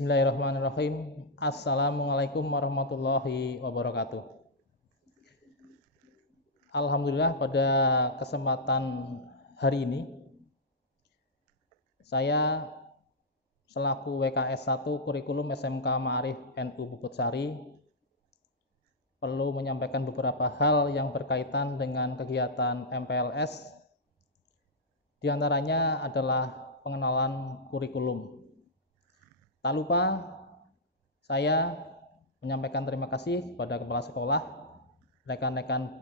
Bismillahirrahmanirrahim. Assalamualaikum warahmatullahi wabarakatuh. Alhamdulillah, pada kesempatan hari ini saya selaku WKS 1 Kurikulum SMK Ma'arif NU Puputsari perlu menyampaikan beberapa hal yang berkaitan dengan kegiatan MPLS. Di antaranya adalah pengenalan kurikulum. Tak lupa saya menyampaikan terima kasih kepada kepala sekolah, rekan-rekan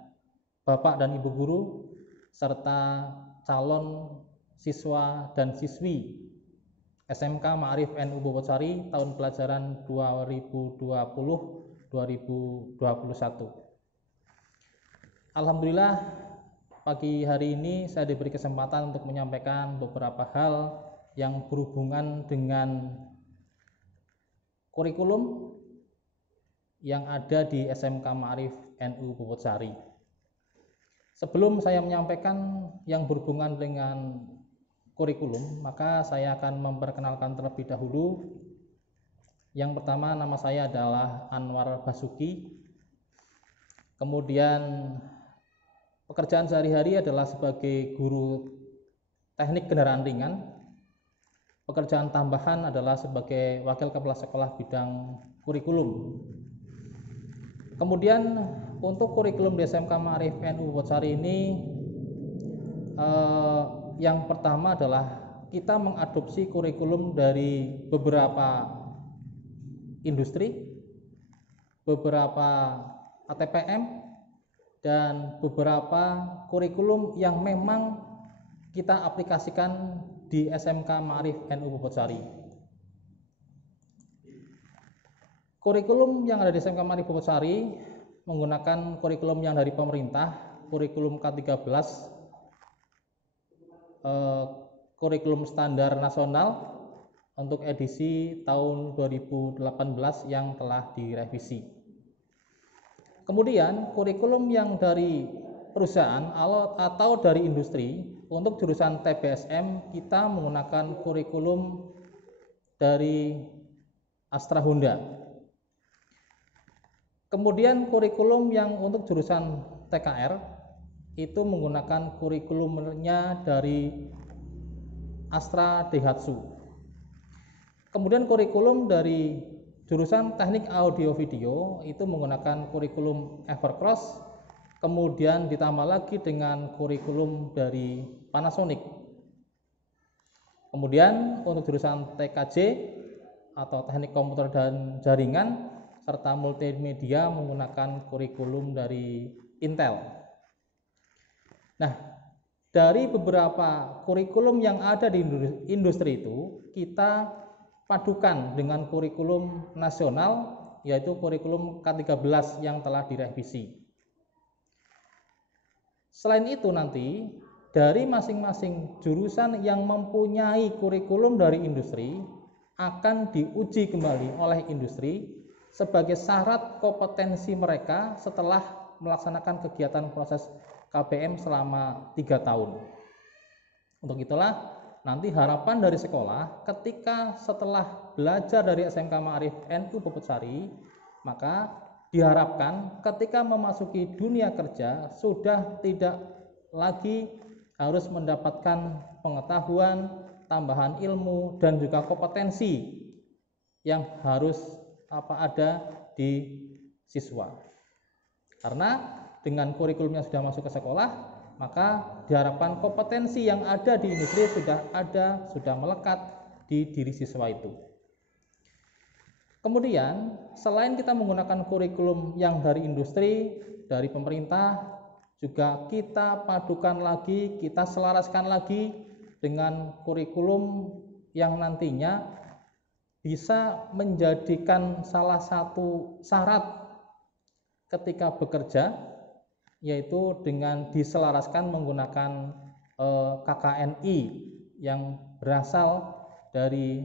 Bapak dan Ibu guru, serta calon siswa dan siswi SMK Ma'arif NU Puputsari tahun pelajaran 2020-2021. Alhamdulillah, pagi hari ini saya diberi kesempatan untuk menyampaikan beberapa hal yang berhubungan dengan kurikulum yang ada di SMK Ma'arif NU Puputsari. Sebelum saya menyampaikan yang berhubungan dengan kurikulum, maka saya akan memperkenalkan terlebih dahulu. Yang pertama, nama saya adalah Anwar Basuki. Kemudian pekerjaan sehari-hari adalah sebagai guru teknik kendaraan ringan. Pekerjaan tambahan adalah sebagai wakil kepala sekolah bidang kurikulum. Kemudian untuk kurikulum di SMK Ma'arif NU Puputsari ini yang pertama adalah kita mengadopsi kurikulum dari beberapa industri, beberapa ATPM, dan beberapa kurikulum yang memang kita aplikasikan di SMK Ma'arif NU Puputsari. Kurikulum yang ada di SMK Ma'arif Puputsari menggunakan kurikulum yang dari pemerintah, kurikulum K13, kurikulum standar nasional untuk edisi tahun 2018 yang telah direvisi. Kemudian kurikulum yang dari perusahaan atau dari industri, untuk jurusan TBSM kita menggunakan kurikulum dari Astra Honda. Kemudian kurikulum yang untuk jurusan TKR itu menggunakan kurikulumnya dari Astra Daihatsu. Kemudian kurikulum dari jurusan Teknik Audio Video itu menggunakan kurikulum Evercross. Kemudian ditambah lagi dengan kurikulum dari Panasonic. Kemudian untuk jurusan TKJ atau Teknik Komputer dan Jaringan serta Multimedia menggunakan kurikulum dari Intel. Nah, dari beberapa kurikulum yang ada di industri itu, kita padukan dengan kurikulum nasional, yaitu kurikulum K13 yang telah direvisi. Selain itu nanti dari masing-masing jurusan yang mempunyai kurikulum dari industri akan diuji kembali oleh industri sebagai syarat kompetensi mereka setelah melaksanakan kegiatan proses KBM selama 3 tahun. Untuk itulah nanti harapan dari sekolah ketika setelah belajar dari SMK Ma'arif NU Puputsari, maka diharapkan ketika memasuki dunia kerja sudah tidak lagi harus mendapatkan pengetahuan, tambahan ilmu, dan juga kompetensi yang harus ada di siswa. Karena dengan kurikulum yang sudah masuk ke sekolah, maka diharapkan kompetensi yang ada di industri sudah melekat di diri siswa itu. Kemudian, selain kita menggunakan kurikulum yang dari industri, dari pemerintah, juga kita padukan lagi, kita selaraskan lagi dengan kurikulum yang nantinya bisa menjadikan salah satu syarat ketika bekerja, yaitu dengan diselaraskan menggunakan KKNI yang berasal dari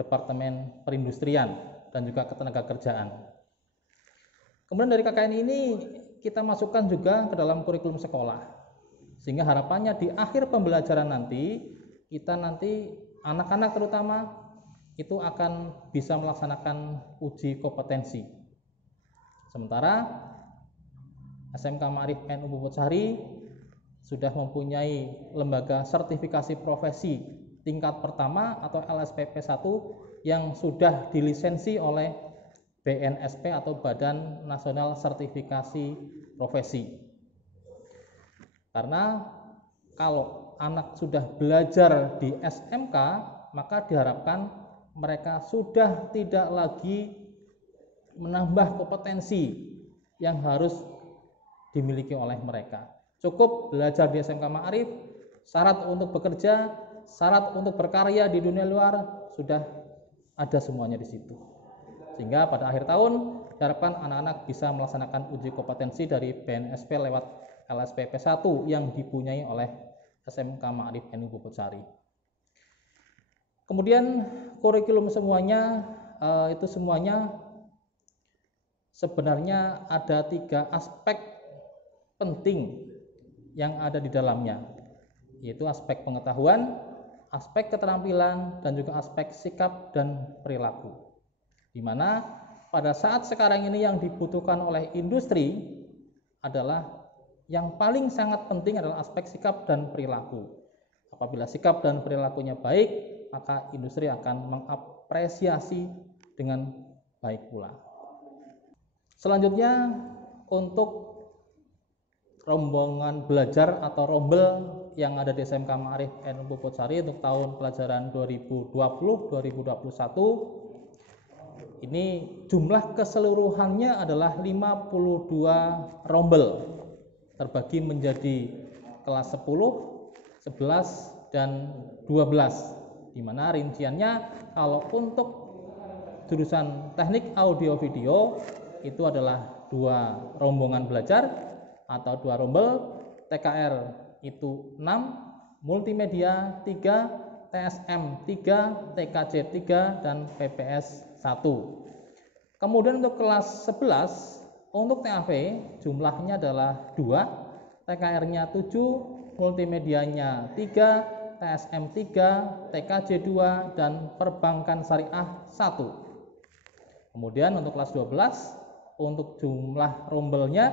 Departemen Perindustrian dan juga Ketenagakerjaan. Kemudian dari KKN ini kita masukkan juga ke dalam kurikulum sekolah, sehingga harapannya di akhir pembelajaran nanti kita anak-anak terutama itu akan bisa melaksanakan uji kompetensi. Sementara SMK Ma'arif NU Puputsari sudah mempunyai lembaga sertifikasi profesi tingkat pertama atau LSPP 1 yang sudah dilisensi oleh BNSP atau Badan Nasional Sertifikasi Profesi. Karena kalau anak sudah belajar di SMK, maka diharapkan mereka sudah tidak lagi menambah kompetensi yang harus dimiliki oleh mereka. Cukup belajar di SMK Ma'arif, syarat untuk bekerja, syarat untuk berkarya di dunia luar sudah ada semuanya di situ. Sehingga pada akhir tahun diharapkan anak-anak bisa melaksanakan uji kompetensi dari BNSP lewat LSPP 1 yang dipunyai oleh SMK Ma'arif NU Puputsari. Kemudian kurikulum semuanya itu semuanya sebenarnya ada 3 aspek penting yang ada di dalamnya, yaitu aspek pengetahuan, aspek keterampilan, dan juga aspek sikap dan perilaku. Di mana pada saat sekarang ini yang dibutuhkan oleh industri adalah yang paling sangat penting adalah aspek sikap dan perilaku. Apabila sikap dan perilakunya baik, maka industri akan mengapresiasi dengan baik pula. Selanjutnya untuk rombongan belajar atau rombel yang ada di SMK Ma'arif NU Puputsari untuk tahun pelajaran 2020-2021 ini jumlah keseluruhannya adalah 52 rombel terbagi menjadi kelas 10, 11, dan 12, di mana rinciannya kalau untuk jurusan teknik audio video itu adalah 2 rombongan belajar atau 2 rombel, TKR itu 6, multimedia 3, TSM 3, TKJ 3, dan PPS 1. Kemudian untuk kelas 11 untuk TAV jumlahnya adalah 2, TKR-nya 7, multimedianya 3, TSM 3, TKJ 2, dan perbankan syariah 1. Kemudian untuk kelas 12 untuk jumlah rombelnya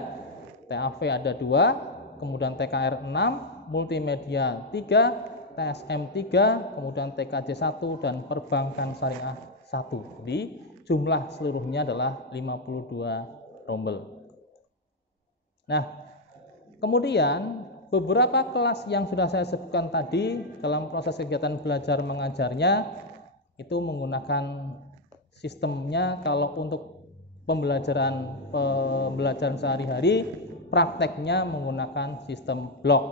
TAV ada 2, kemudian TKR 6, multimedia 3, TSM 3, kemudian TKJ 1, dan perbankan syariah 1. Jadi jumlah seluruhnya adalah 52 rombel. Nah, kemudian beberapa kelas yang sudah saya sebutkan tadi dalam proses kegiatan belajar mengajarnya itu menggunakan sistemnya. Kalau untuk pembelajaran sehari-hari, prakteknya menggunakan sistem blok,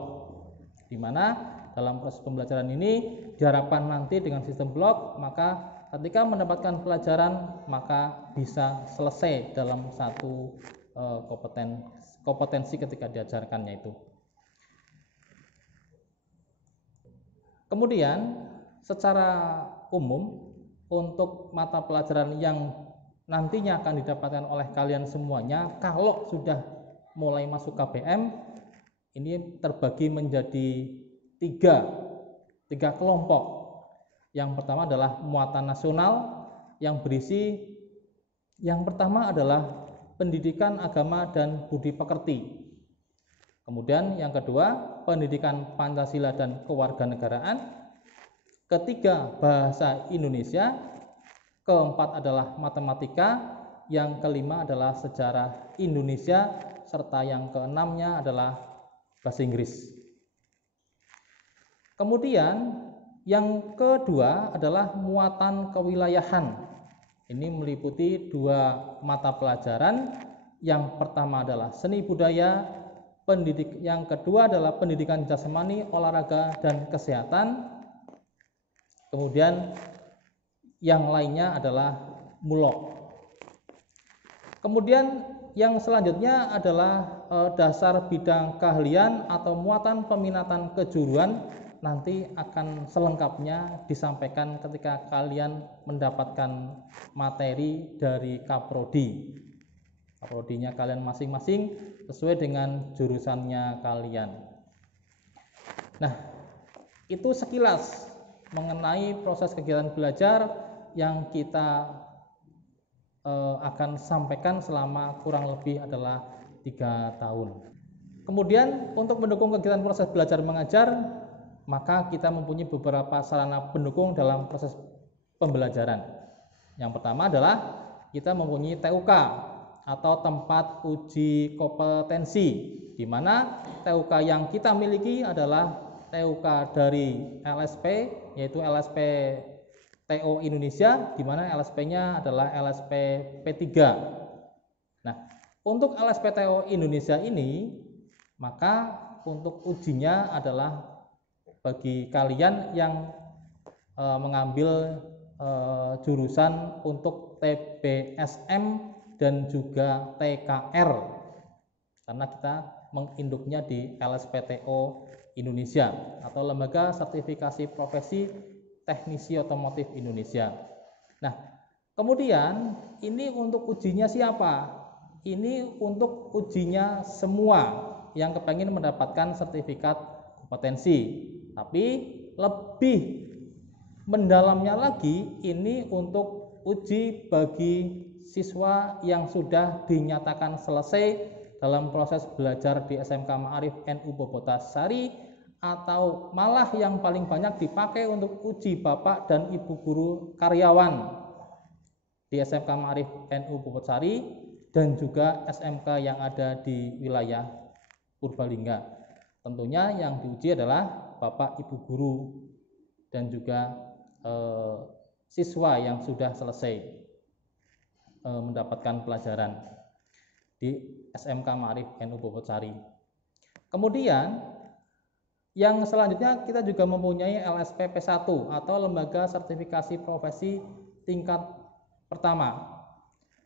di mana dalam proses pembelajaran ini diharapkan nanti dengan sistem blok, maka ketika mendapatkan pelajaran maka bisa selesai dalam satu kompetensi ketika diajarkannya itu. Kemudian secara umum untuk mata pelajaran yang nantinya akan didapatkan oleh kalian semuanya kalau sudah mulai masuk KBM ini terbagi menjadi tiga kelompok. Yang pertama adalah muatan nasional yang berisi yang pertama adalah pendidikan agama dan budi pekerti. Kemudian yang kedua pendidikan Pancasila dan kewarganegaraan. Ketiga bahasa Indonesia. Keempat adalah matematika. Yang kelima adalah sejarah Indonesia, serta yang keenamnya adalah bahasa Inggris. Kemudian yang kedua adalah muatan kewilayahan. Ini meliputi 2 mata pelajaran. Yang pertama adalah seni budaya, yang kedua adalah pendidikan jasmani, olahraga, dan kesehatan. Kemudian yang lainnya adalah mulok. Kemudian yang selanjutnya adalah dasar bidang keahlian atau muatan peminatan kejuruan. Nanti akan selengkapnya disampaikan ketika kalian mendapatkan materi dari Kaprodi. Kaprodinya kalian masing-masing sesuai dengan jurusannya kalian. Nah, itu sekilas mengenai proses kegiatan belajar yang kita akan sampaikan selama kurang lebih adalah 3 tahun. Kemudian untuk mendukung kegiatan proses belajar mengajar, maka kita mempunyai beberapa sarana pendukung dalam proses pembelajaran. Yang pertama adalah kita mempunyai TUK atau tempat uji kompetensi, di mana TUK yang kita miliki adalah TUK dari LSP, yaitu LSP TO Indonesia, di mana LSP-nya adalah LSP P3. Nah, untuk LSP TO Indonesia ini, maka untuk ujinya adalah bagi kalian yang mengambil jurusan untuk TBSM dan juga TKR, karena kita menginduknya di LSPTO Indonesia atau Lembaga Sertifikasi Profesi Teknisi Otomotif Indonesia. Nah, kemudian ini untuk ujinya siapa? Ini untuk ujinya semua yang kepengen mendapatkan sertifikat kompetensi. Tapi lebih mendalamnya lagi, ini untuk uji bagi siswa yang sudah dinyatakan selesai dalam proses belajar di SMK Ma'arif NU Bobotasari, atau malah yang paling banyak dipakai untuk uji Bapak dan Ibu guru karyawan di SMK Ma'arif NU Bobotasari dan juga SMK yang ada di wilayah Purbalingga. Tentunya yang diuji adalah Bapak Ibu guru dan juga siswa yang sudah selesai mendapatkan pelajaran di SMK Ma'arif NU Bobotasari. Kemudian yang selanjutnya kita juga mempunyai LSP P1 atau Lembaga Sertifikasi Profesi Tingkat Pertama.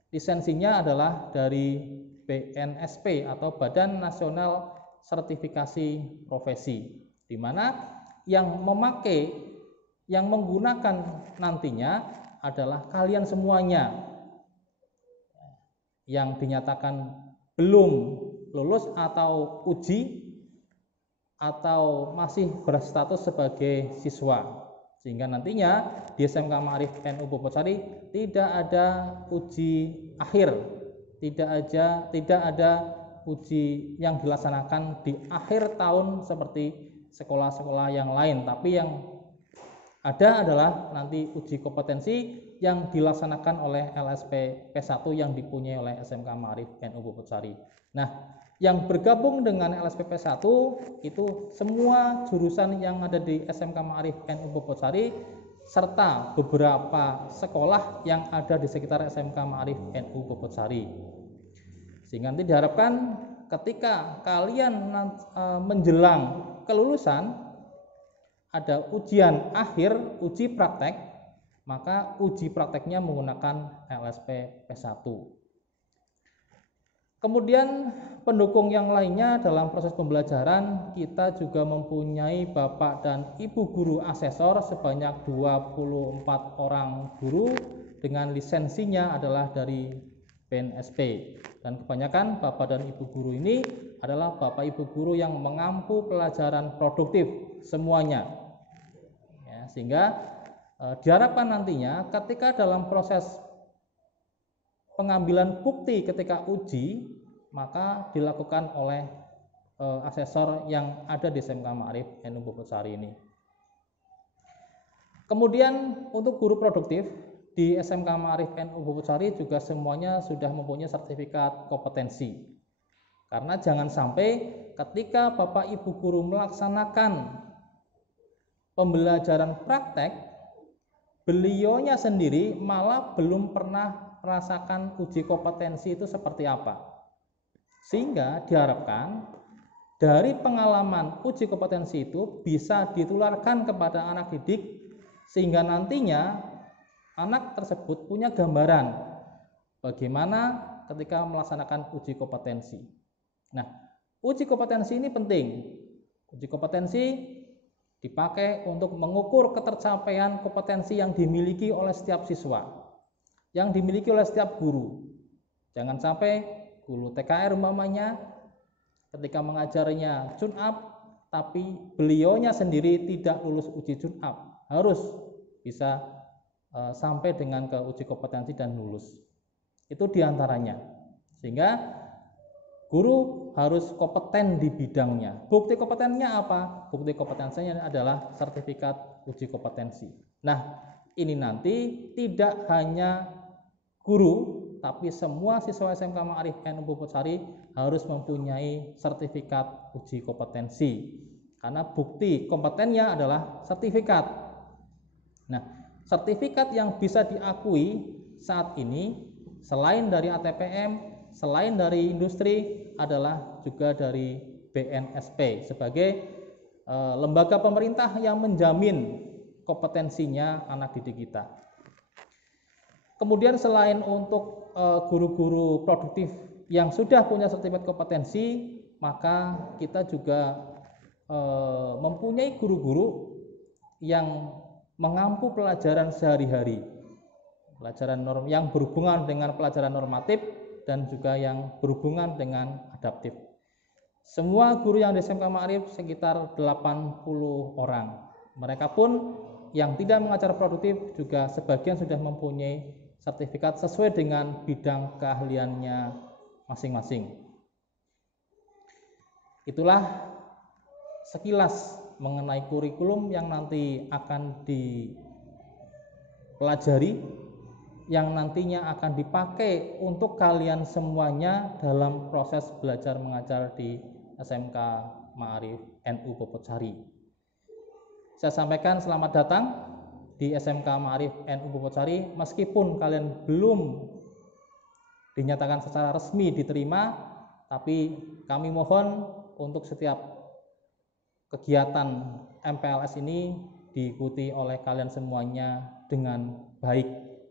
Lisensinya adalah dari BNSP atau Badan Nasional Sertifikasi Profesi, di mana yang menggunakan nantinya adalah kalian semuanya yang dinyatakan belum lulus atau uji atau masih berstatus sebagai siswa, sehingga nantinya di SMK Ma'arif NU Bobotasari tidak ada uji akhir, tidak ada uji yang dilaksanakan di akhir tahun seperti sekolah-sekolah yang lain, tapi yang ada adalah nanti uji kompetensi yang dilaksanakan oleh LSP P1 yang dipunyai oleh SMK Ma'arif NU Bobotasari. Nah, yang bergabung dengan LSP P1 itu semua jurusan yang ada di SMK Ma'arif NU Bobotasari serta beberapa sekolah yang ada di sekitar SMK Ma'arif NU Bobotasari. Sehingga nanti diharapkan ketika kalian menjelang kelulusan ada ujian akhir, uji praktek, maka uji prakteknya menggunakan LSP P1. Kemudian pendukung yang lainnya dalam proses pembelajaran, kita juga mempunyai Bapak dan Ibu guru asesor sebanyak 24 orang guru dengan lisensinya adalah dari BNSP, dan kebanyakan Bapak dan Ibu guru ini adalah Bapak Ibu guru yang mengampu pelajaran produktif semuanya ya, sehingga diharapkan nantinya ketika dalam proses pengambilan bukti ketika uji, maka dilakukan oleh asesor yang ada di SMK Ma'arif NU Bobotasari ini. Kemudian untuk guru produktif di SMK Ma'arif NU Bobotasari juga semuanya sudah mempunyai sertifikat kompetensi. Karena jangan sampai ketika Bapak Ibu guru melaksanakan pembelajaran praktek, beliaunya sendiri malah belum pernah merasakan uji kompetensi itu seperti apa. Sehingga diharapkan dari pengalaman uji kompetensi itu bisa ditularkan kepada anak didik, sehingga nantinya anak tersebut punya gambaran bagaimana ketika melaksanakan uji kompetensi. Nah, uji kompetensi ini penting. Uji kompetensi dipakai untuk mengukur ketercapaian kompetensi yang dimiliki oleh setiap siswa, yang dimiliki oleh setiap guru. Jangan sampai guru TKR umpamanya ketika mengajarnya tune up, tapi beliaunya sendiri tidak lulus uji tune up. harus bisa sampai dengan ke uji kompetensi dan lulus. Itu diantaranya. Sehingga guru harus kompeten di bidangnya. Bukti kompetensinya apa? Bukti kompetensinya adalah sertifikat uji kompetensi. Nah, ini nanti tidak hanya guru, tapi semua siswa SMK Ma'arif NU Puputsari harus mempunyai sertifikat uji kompetensi. Karena bukti kompetennya adalah sertifikat. Nah, sertifikat yang bisa diakui saat ini selain dari ATPM, selain dari industri adalah juga dari BNSP sebagai lembaga pemerintah yang menjamin kompetensinya anak didik kita. Kemudian selain untuk guru-guru produktif yang sudah punya sertifikat kompetensi, maka kita juga mempunyai guru-guru yang mengampu pelajaran sehari-hari, pelajaran yang berhubungan dengan pelajaran normatif dan juga yang berhubungan dengan adaptif. Semua guru yang di SMK Ma'arif sekitar 80 orang. Mereka pun yang tidak mengajar produktif juga sebagian sudah mempunyai sertifikat sesuai dengan bidang keahliannya masing-masing. Itulah sekilas mengenai kurikulum yang nanti akan dipelajari, yang nantinya akan dipakai untuk kalian semuanya dalam proses belajar mengajar di SMK Ma'arif NU Puputsari. Saya sampaikan selamat datang di SMK Ma'arif NU Puputsari. Meskipun kalian belum dinyatakan secara resmi diterima, tapi kami mohon untuk setiap kegiatan MPLS ini diikuti oleh kalian semuanya dengan baik.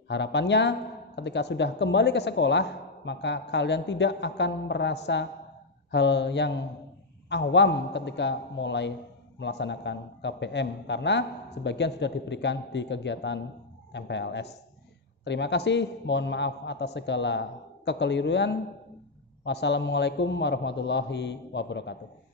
Harapannya ketika sudah kembali ke sekolah, maka kalian tidak akan merasa hal yang awam ketika mulai melaksanakan KBM, karena sebagian sudah diberikan di kegiatan MPLS. Terima kasih, mohon maaf atas segala kekeliruan. Wassalamualaikum warahmatullahi wabarakatuh.